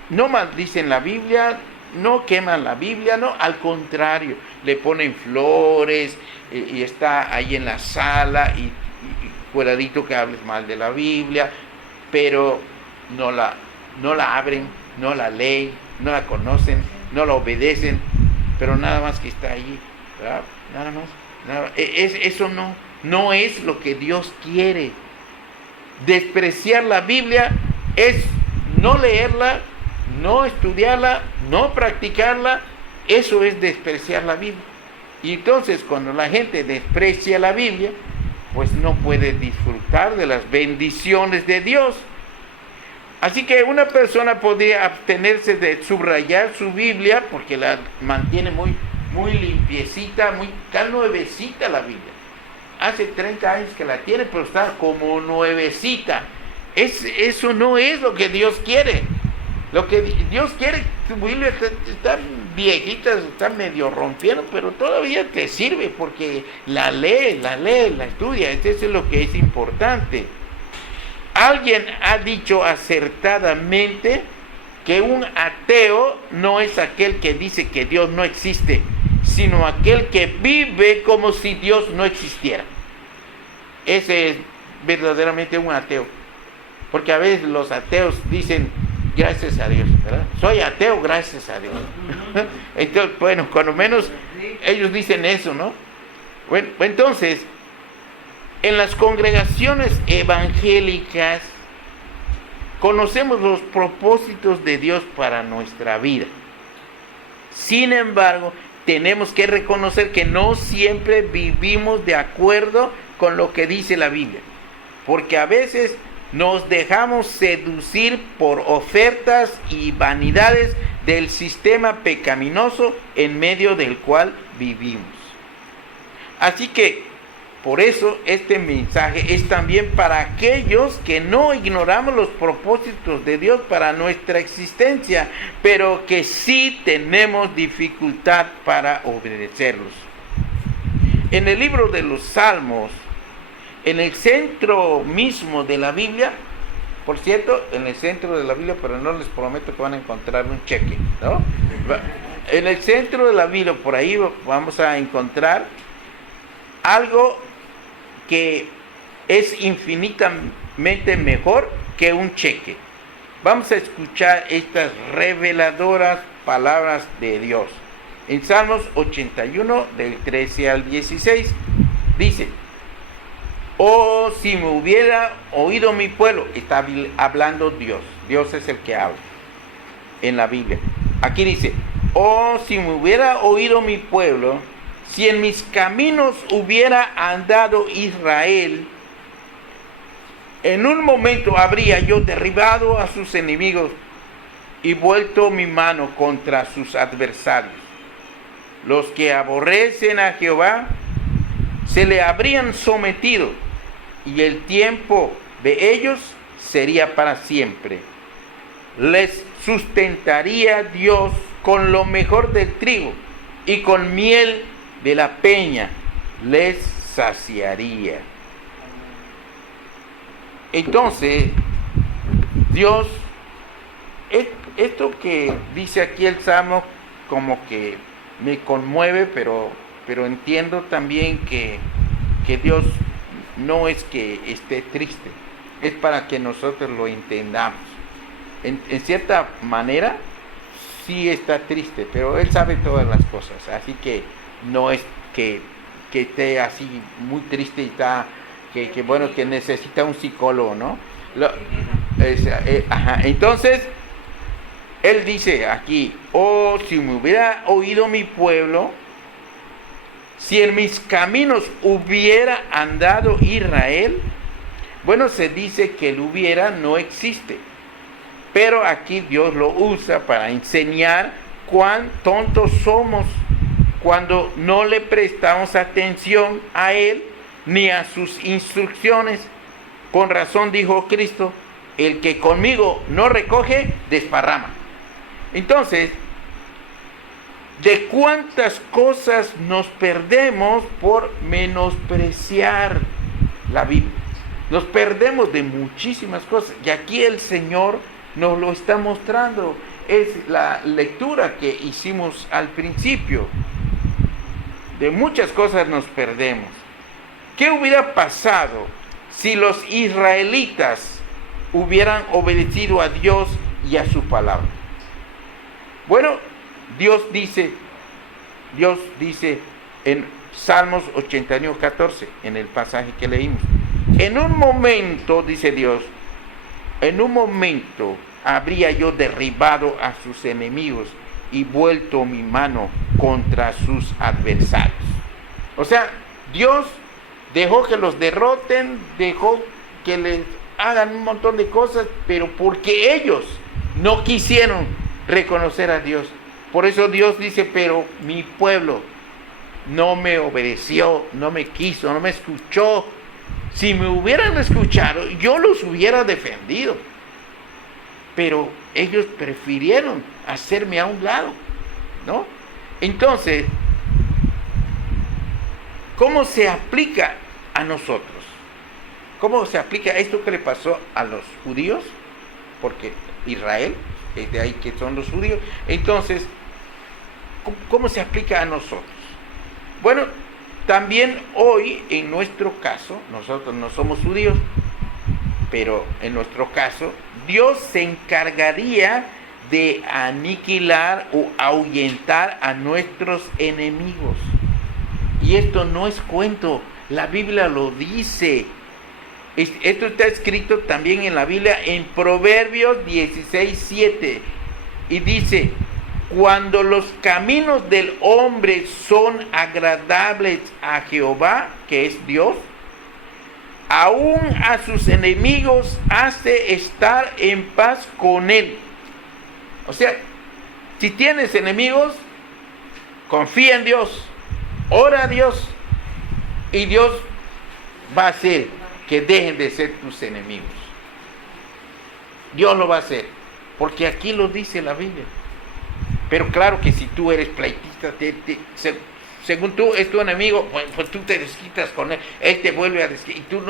no maldicen la Biblia, no queman la Biblia, no, al contrario, le ponen flores y está ahí en la sala y cuidadito que hables mal de la Biblia, pero no la abren, no la leen, no la conocen, no la obedecen, pero nada más que está ahí, ¿verdad? Nada más. Eso no es lo que Dios quiere. Despreciar la Biblia es no leerla, no estudiarla, no practicarla. Eso es despreciar la Biblia. Y entonces cuando la gente desprecia la Biblia, pues no puede disfrutar de las bendiciones de Dios. Así que una persona podría abstenerse de subrayar su Biblia porque la mantiene muy limpiecita, está nuevecita la Biblia. Hace 30 años que la tiene, pero está como nuevecita. Eso no es lo que Dios quiere. Lo que Dios quiere, tu Biblia está viejita, está medio rompiendo, pero todavía te sirve porque la lee, la estudia. Eso es lo que es importante. Alguien ha dicho acertadamente que un ateo no es aquel que dice que Dios no existe, sino aquel que vive como si Dios no existiera. Ese es verdaderamente un ateo. Porque a veces los ateos dicen, gracias a Dios, ¿verdad? Soy ateo, gracias a Dios. Entonces, bueno, cuando menos ellos dicen eso, ¿no? Bueno, entonces, en las congregaciones evangélicas conocemos los propósitos de Dios para nuestra vida. Sin embargo, tenemos que reconocer que no siempre vivimos de acuerdo con lo que dice la Biblia, porque a veces nos dejamos seducir por ofertas y vanidades del sistema pecaminoso en medio del cual vivimos. Así que, por eso este mensaje es también para aquellos que no ignoramos los propósitos de Dios para nuestra existencia, pero que sí tenemos dificultad para obedecerlos. En el libro de los Salmos, en el centro mismo de la Biblia, por cierto, en el centro de la Biblia, pero no les prometo que van a encontrar un cheque, ¿no? En el centro de la Biblia, por ahí vamos a encontrar algo que es infinitamente mejor que un cheque. Vamos a escuchar estas reveladoras palabras de Dios. En Salmos 81, del 13 al 16, dice: oh, si me hubiera oído mi pueblo. Está hablando Dios. Dios es el que habla en la Biblia. Aquí dice: oh, si me hubiera oído mi pueblo, si en mis caminos hubiera andado Israel, en un momento habría yo derribado a sus enemigos y vuelto mi mano contra sus adversarios. Los que aborrecen a Jehová se le habrían sometido, y el tiempo de ellos sería para siempre. Les sustentaría Dios con lo mejor del trigo, y con miel de la peña les saciaría. Entonces, Dios, esto que dice aquí el Salmo, como que me conmueve, pero entiendo también que Dios no es que esté triste, es para que nosotros lo entendamos. En cierta manera, sí está triste, pero Él sabe todas las cosas, así que no es que esté así muy triste y está bueno, que necesita un psicólogo, ¿no? Entonces, él dice aquí, si me hubiera oído mi pueblo, si en mis caminos hubiera andado Israel, bueno, se dice que el hubiera no existe, pero aquí Dios lo usa para enseñar cuán tontos somos cuando no le prestamos atención a Él ni a sus instrucciones. Con razón dijo Cristo, el que conmigo no recoge, desparrama. Entonces, ¿de cuántas cosas nos perdemos por menospreciar la Biblia? Nos perdemos de muchísimas cosas, y aquí el Señor nos lo está mostrando. Es la lectura que hicimos al principio. De muchas cosas nos perdemos. ¿Qué hubiera pasado si los israelitas hubieran obedecido a Dios y a su palabra? Bueno, Dios dice en Salmos 81:14, en el pasaje que leímos, en un momento, dice Dios, en un momento habría yo derribado a sus enemigos y vuelto mi mano contra sus adversarios. O sea, Dios dejó que los derroten, dejó que les hagan un montón de cosas, pero porque ellos no quisieron reconocer a Dios. Por eso Dios dice, pero mi pueblo no me obedeció, no me quiso, no me escuchó. Si me hubieran escuchado, yo los hubiera defendido. Pero ellos prefirieron hacerme a un lado, ¿no? Entonces, ¿cómo se aplica a nosotros? ¿Cómo se aplica esto que le pasó a los judíos? Porque Israel, es de ahí que son los judíos. Entonces, ¿cómo se aplica a nosotros? Bueno, también hoy, en nuestro caso, nosotros no somos judíos, pero en nuestro caso, Dios se encargaría de aniquilar o ahuyentar a nuestros enemigos. Y esto no es cuento, la Biblia lo dice. Esto está escrito también en la Biblia en Proverbios 16:7. Y dice, cuando los caminos del hombre son agradables a Jehová, que es Dios, aún a sus enemigos hace estar en paz con él. O sea, si tienes enemigos, confía en Dios, ora a Dios, y Dios va a hacer que dejen de ser tus enemigos. Dios lo va a hacer, porque aquí lo dice la Biblia. Pero claro que si tú eres pleitista, según tú es tu enemigo, pues tú te desquitas con él, él te vuelve a desquitar, y tú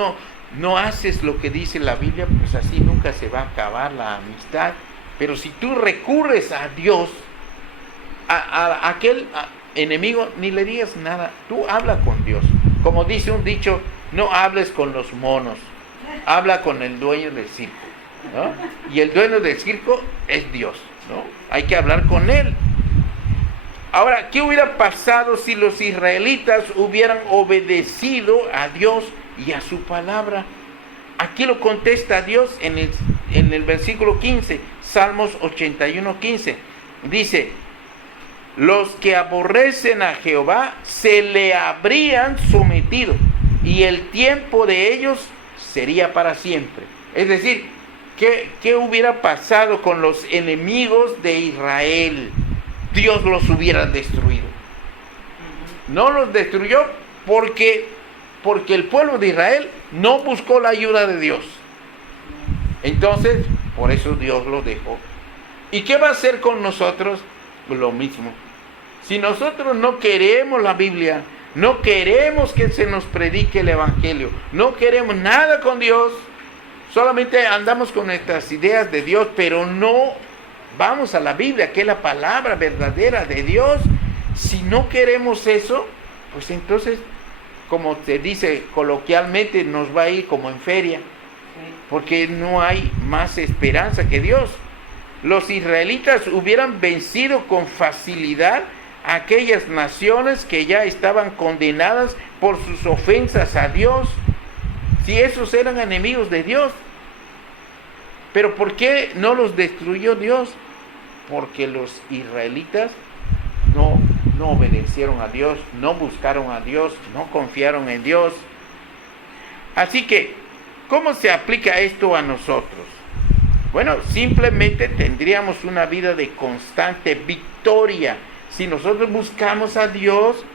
no haces lo que dice la Biblia, pues así nunca se va a acabar la amistad. Pero si tú recurres a Dios, a aquel enemigo, ni le digas nada, tú habla con Dios. Como dice un dicho, no hables con los monos, habla con el dueño del circo, ¿no? Y el dueño del circo es Dios, ¿no? Hay que hablar con él. Ahora, ¿qué hubiera pasado si los israelitas hubieran obedecido a Dios y a su palabra? Aquí lo contesta Dios en el versículo 15, Salmos 81:15. Dice, los que aborrecen a Jehová se le habrían sometido, y el tiempo de ellos sería para siempre. Es decir, ¿qué hubiera pasado con los enemigos de Israel? Dios los hubiera destruido. No los destruyó porque el pueblo de Israel no buscó la ayuda de Dios. Entonces, por eso Dios los dejó. ¿Y qué va a hacer con nosotros? Lo mismo. Si nosotros no queremos la Biblia, no queremos que se nos predique el Evangelio, no queremos nada con Dios, solamente andamos con nuestras ideas de Dios, pero no vamos a la Biblia, que es la palabra verdadera de Dios. Si no queremos eso, pues entonces, como se dice coloquialmente, nos va a ir como en feria, porque no hay más esperanza que Dios. Los israelitas hubieran vencido con facilidad a aquellas naciones que ya estaban condenadas por sus ofensas a Dios. Si esos eran enemigos de Dios. Pero ¿por qué no los destruyó Dios? Porque los israelitas no obedecieron a Dios, no buscaron a Dios, no confiaron en Dios. Así que, ¿cómo se aplica esto a nosotros? Bueno, simplemente tendríamos una vida de constante victoria. Si nosotros buscamos a Dios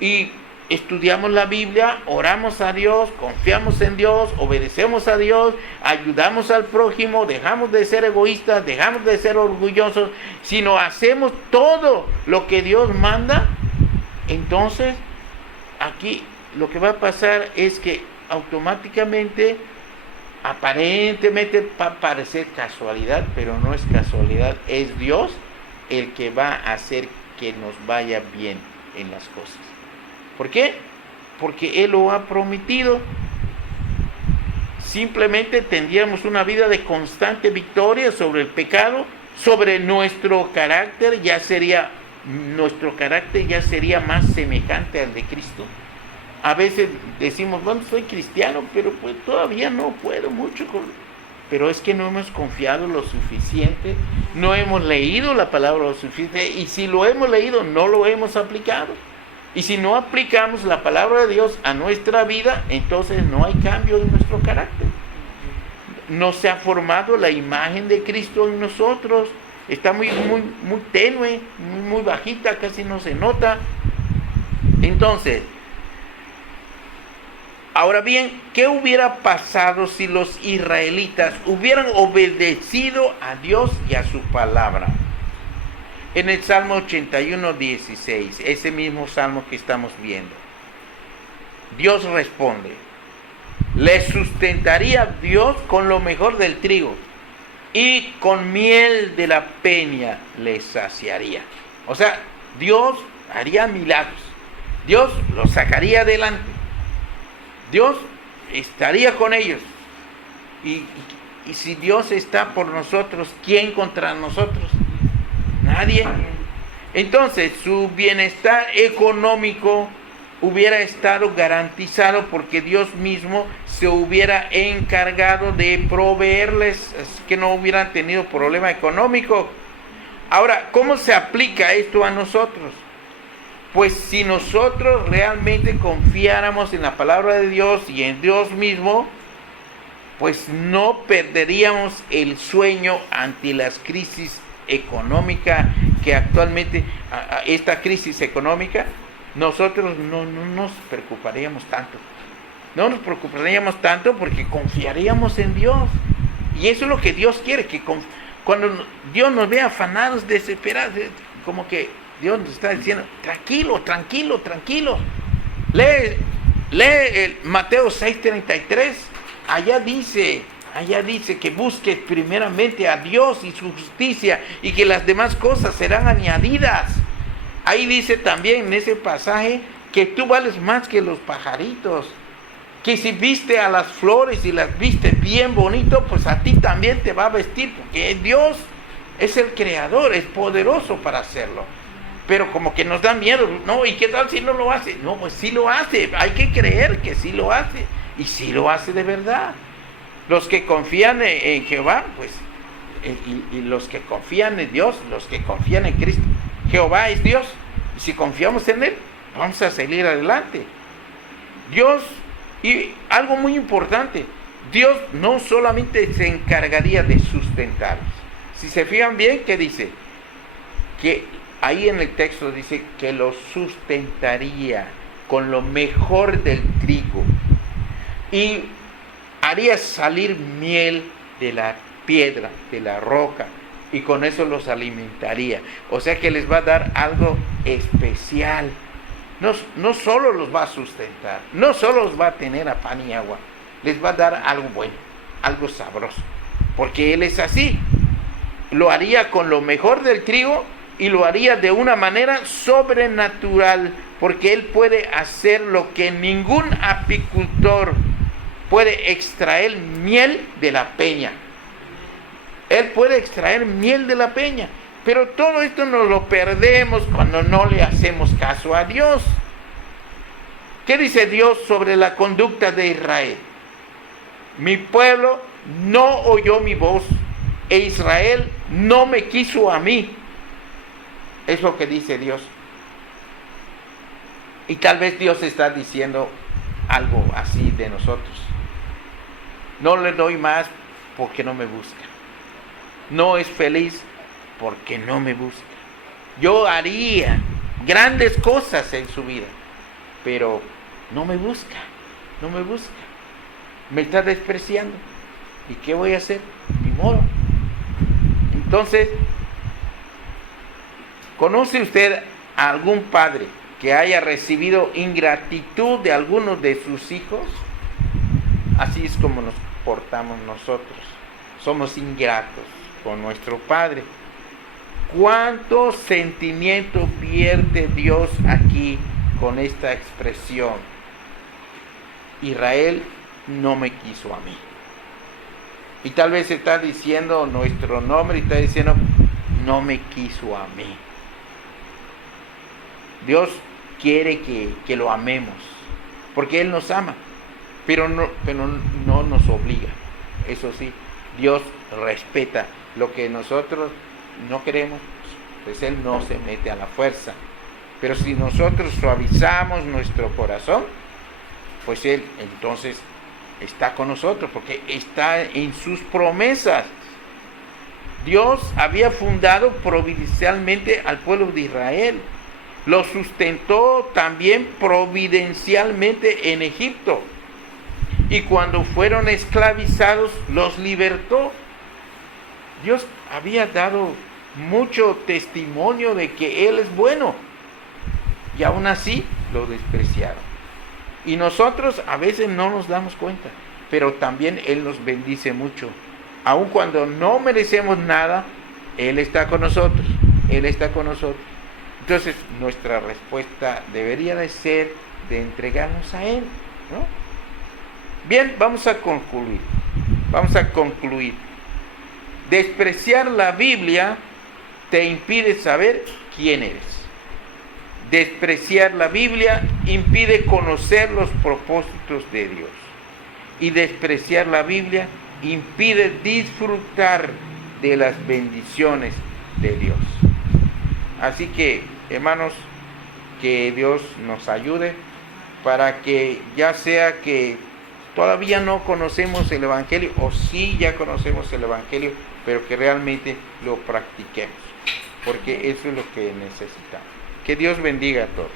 y estudiamos la Biblia, oramos a Dios, confiamos en Dios, obedecemos a Dios, ayudamos al prójimo, dejamos de ser egoístas, dejamos de ser orgullosos, sino hacemos todo lo que Dios manda, entonces aquí lo que va a pasar es que automáticamente, aparentemente va a parecer casualidad, pero no es casualidad, es Dios el que va a hacer que nos vaya bien en las cosas. ¿Por qué? Porque Él lo ha prometido. Simplemente tendríamos una vida de constante victoria sobre el pecado, sobre nuestro carácter ya sería más semejante al de Cristo. A veces decimos, bueno, soy cristiano, pero pues todavía no puedo mucho. Pero es que no hemos confiado lo suficiente, no hemos leído la palabra lo suficiente, y si lo hemos leído, no lo hemos aplicado. Y si no aplicamos la palabra de Dios a nuestra vida, entonces no hay cambio en nuestro carácter. No se ha formado la imagen de Cristo en nosotros. Está muy tenue, muy bajita, casi no se nota. Entonces, ahora bien, ¿qué hubiera pasado si los israelitas hubieran obedecido a Dios y a su palabra? En el Salmo 81:16, ese mismo salmo que estamos viendo, Dios responde: les sustentaría Dios con lo mejor del trigo, y con miel de la peña les saciaría. O sea, Dios haría milagros, Dios los sacaría adelante, Dios estaría con ellos. Y si Dios está por nosotros, ¿quién contra nosotros? Nadie. Entonces su bienestar económico hubiera estado garantizado porque Dios mismo se hubiera encargado de proveerles, que no hubieran tenido problema económico. Ahora, ¿cómo se aplica esto a nosotros? Pues si nosotros realmente confiáramos en la palabra de Dios y en Dios mismo, pues no perderíamos el sueño ante las crisis económicas que actualmente, esta crisis económica, nosotros no nos preocuparíamos tanto. No nos preocuparíamos tanto porque confiaríamos en Dios. Y eso es lo que Dios quiere, que cuando Dios nos ve afanados, desesperados, como que Dios nos está diciendo, tranquilo. Lee el Mateo 6:33, allá dice que busques primeramente a Dios y su justicia, y que las demás cosas serán añadidas. Ahí dice también en ese pasaje que tú vales más que los pajaritos, que si viste a las flores y las viste bien bonito, pues a ti también te va a vestir, porque Dios es el creador, es poderoso para hacerlo. Pero como que nos da miedo, no, ¿y qué tal si no lo hace? No, pues sí lo hace, hay que creer que sí lo hace, y sí lo hace de verdad. Los que confían en Jehová, pues, y los que confían en Dios, los que confían en Cristo, Jehová es Dios, y si confiamos en Él, vamos a salir adelante. Dios, y algo muy importante, Dios no solamente se encargaría de sustentarlos. Si se fijan bien, ¿qué dice? Que ahí en el texto dice que los sustentaría con lo mejor del trigo, y haría salir miel de la piedra, de la roca, y con eso los alimentaría. O sea que les va a dar algo especial. No solo los va a sustentar, no solo los va a tener a pan y agua, les va a dar algo bueno, algo sabroso, porque Él es así. Lo haría con lo mejor del trigo, y lo haría de una manera sobrenatural, porque Él puede hacer lo que ningún apicultor puede: extraer miel de la peña. Él puede extraer miel de la peña. Pero todo esto nos lo perdemos cuando no le hacemos caso a Dios. ¿Qué dice Dios sobre la conducta de Israel? Mi pueblo no oyó mi voz e Israel no me quiso a mí. Es lo que dice Dios. Y tal vez Dios está diciendo algo así de nosotros. No le doy más porque no me busca. No es feliz porque no me busca. Yo haría grandes cosas en su vida, pero no me busca, no me busca. Me está despreciando. ¿Y qué voy a hacer? Ni modo. Entonces, ¿conoce usted a algún padre que haya recibido ingratitud de algunos de sus hijos? Así es como nos portamos nosotros. Somos ingratos con nuestro Padre. ¿Cuánto sentimiento vierte Dios aquí con esta expresión? Israel no me quiso a mí. Y tal vez está diciendo nuestro nombre y está diciendo, no me quiso a mí. Dios quiere que lo amemos, porque Él nos ama, pero no nos obliga. Eso sí, Dios respeta lo que nosotros no queremos, pues Él no se mete a la fuerza. Pero si nosotros suavizamos nuestro corazón, pues Él entonces está con nosotros, porque está en sus promesas. Dios había fundado providencialmente al pueblo de Israel. Lo sustentó también providencialmente en Egipto. Y cuando fueron esclavizados, los libertó. Dios había dado mucho testimonio de que Él es bueno. Y aún así lo despreciaron. Y nosotros a veces no nos damos cuenta, pero también Él nos bendice mucho. Aun cuando no merecemos nada, Él está con nosotros. Él está con nosotros. Entonces, nuestra respuesta debería de ser de entregarnos a Él, ¿no? Bien, vamos a concluir. Despreciar la Biblia te impide saber quién eres. Despreciar la Biblia impide conocer los propósitos de Dios. Y despreciar la Biblia impide disfrutar de las bendiciones de Dios. Así que, hermanos, que Dios nos ayude para que, ya sea que todavía no conocemos el Evangelio, o sí ya conocemos el Evangelio, pero que realmente lo practiquemos, porque eso es lo que necesitamos. Que Dios bendiga a todos.